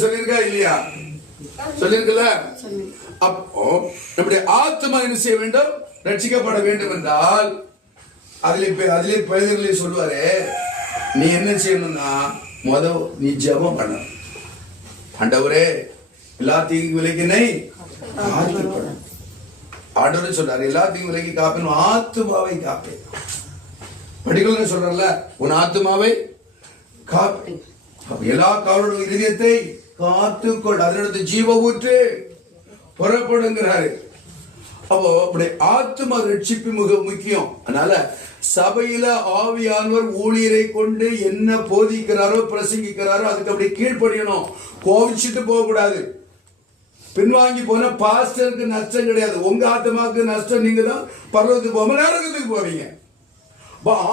சொல்லிருக்கா இல்லையா? சொல்லிருக்கல. அப்போ நம்முடைய ஆத்மா என்ன செய்ய வேண்டும்? ரட்சிக்கப்பட வேண்டும் என்றால் அதிலே பழுதர்களை சொல்லுவாரு, நீ என்ன செய்யணும்னா நீ ஜெபம் பண்ண. ஆண்டவரே எல்லா தீங்கு விலக்கினை ஆண்டவரே சொல்றாரு, எல்லா தீங்கு விலக்கி காப்பேன், ஆத்மாவை காப்பேன். படிக்கல சொல்றல, உன் ஆத்மாவை காப்பேன். எல்லா காவலோட இதயத்தை காத்துக்கொள், அதனோட ஜீவ ஊற்று புறப்படுங்கிறாரு. அப்போ அப்படி ஆத்மா ரட்சிப்பு மிக முக்கியம். அதனால சபையில ஆவியானவர் ஊழியரை கொண்டு என்ன போதிக்கிறாரோ பிரசங்கிக்கிறாரோ அதுக்கு அப்படி கீழ்ப்படியணும். கோவிச்சுட்டு போக கூடாது. பின்வாங்கி போன பாஸ்டருக்கு நஷ்டம் கிடையாது, உங்க ஆத்மாவுக்கு நஷ்டம். நீங்க தான் பரலோகத்துக்கு போக நரகத்துக்கு போவீங்க.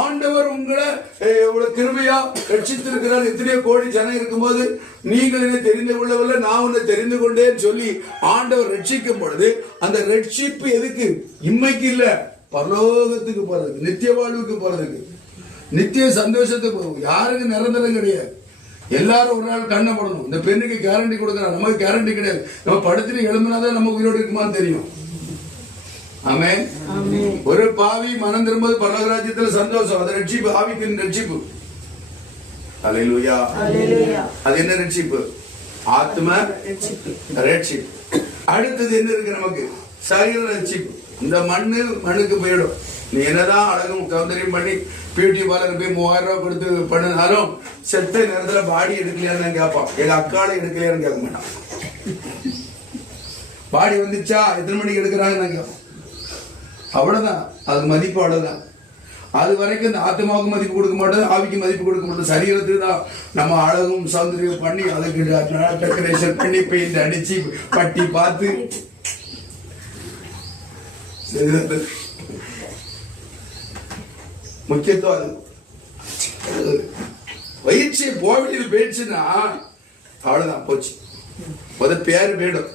ஆண்டவர் உங்களை கிருபையா ரட்சித்திருக்கிறார். எத்தனையோ கோடி ஜனம் இருக்கும்போது நீங்கள் என்ன தெரிந்து கொள்ளவில்லை, நான் உன்னை தெரிந்து கொண்டேன்னு சொல்லி ஆண்டவர் ரட்சிக்கும் பொழுது அந்த ரட்சிப்பு எதுக்கு? இம்மைக்கு இல்ல, பரலோகத்துக்கு போறதுக்கு, நித்திய வாழ்வுக்கு போறதுக்கு, நித்திய சந்தோஷத்துக்கு போகும். யாருக்கு நிரந்தரம் கிடையாது. எல்லாரும் ஒரு நாள் கண்ணை போடணும். இந்த பெண்ணுக்கு கேரண்டி கொடுக்கறாங்க, நமக்கு கேரண்டி கிடையாது. நம்ம படுத்துட்டு எழும்பினாதான் நம்ம உயிரோடு இருக்குமான்னு தெரியும். ஆமென். ஒரு பாவி மனம் திரும்புவது பரலோக ராஜ்யத்தில் சந்தோஷம். அது ரட்சிப்பு, ஆவிக்கு ரட்சிப்பு. அல்லேலூயா. அது என்ன ரட்சிப்பு? ஆத்ம ரட்சிப்பு. அடுத்தது என்ன இருக்கு நமக்கு? சரீர ரட்சிப்பு. இந்த மண்ணுக்கு போயிடும். நீ என்னதான் அழகும் சௌந்தரியம் பண்ணி பியூட்டி பார்லர் போய் 3000 ரூபாய் கொடுத்து பண்ணினாலும் செத்த நேரத்துல பாடி எடுக்கலையான்னு கேட்பான். எங்க அக்கால எடுக்கலையான்னு கேட்க மாட்டான். பாடி வந்துச்சா எத்தனை மணிக்கு எடுக்கிறாங்கன்னு கேட்பான். அவ்வளவுதான், அது மதிப்பு அவ்வளவுதான். அது வரைக்கும் இந்த ஆத்மாவுக்கு மதிப்பு கொடுக்க மாட்டோம், ஆவிக்கு மதிப்பு கொடுக்க மாட்டோம். சரீரத்துக்கு தான் நம்ம அழகும் சௌந்தரியம் பண்ணி அதுக்கு டெக்கரேஷன் பண்ணி பெயிண்ட் அடிச்சு பட்டி பார்த்து முக்கியத்துவம். அது வயிற்று போவெளியில் போயிடுச்சுன்னா அவ்வளவுதான், போச்சு. பேரு போயிடும்,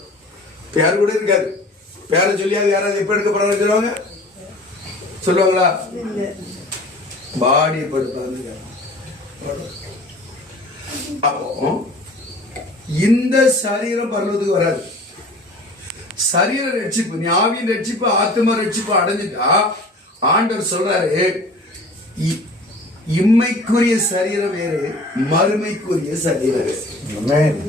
பேரு கூட இருக்காது. பேரை சொல்லியாது யாராவது எப்ப எடுக்க போறாங்க சொல்லுவாங்களா? பாடி படுப்பாங்க. அப்போ இந்த சரீரம் பரலோகத்துக்கு வராது. சரீர ரட்சிப்பு, நீ ஆவியின் ரட்சிப்பு, ஆத்மா ரட்சிப்பு அடைஞ்சிட்டா ஆண்டவர் சொல்றாரு, இம்மைக்குரிய சரீரம் வேறு, மறுமைக்குரிய சரீரம் வேறு.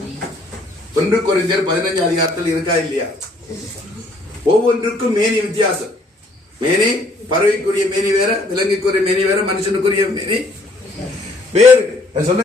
1 கொரிந்தியர் 15 அதிகாரத்தில் இருக்கா இல்லையா? ஒவ்வொன்றுக்கும் மேனி வித்தியாசம். மேனி, பறவைக்குரிய மேனி வேற, விலங்குக்குரிய மேனி வேற, மனுஷனுக்குரிய மேனி வேறு. சொல்ல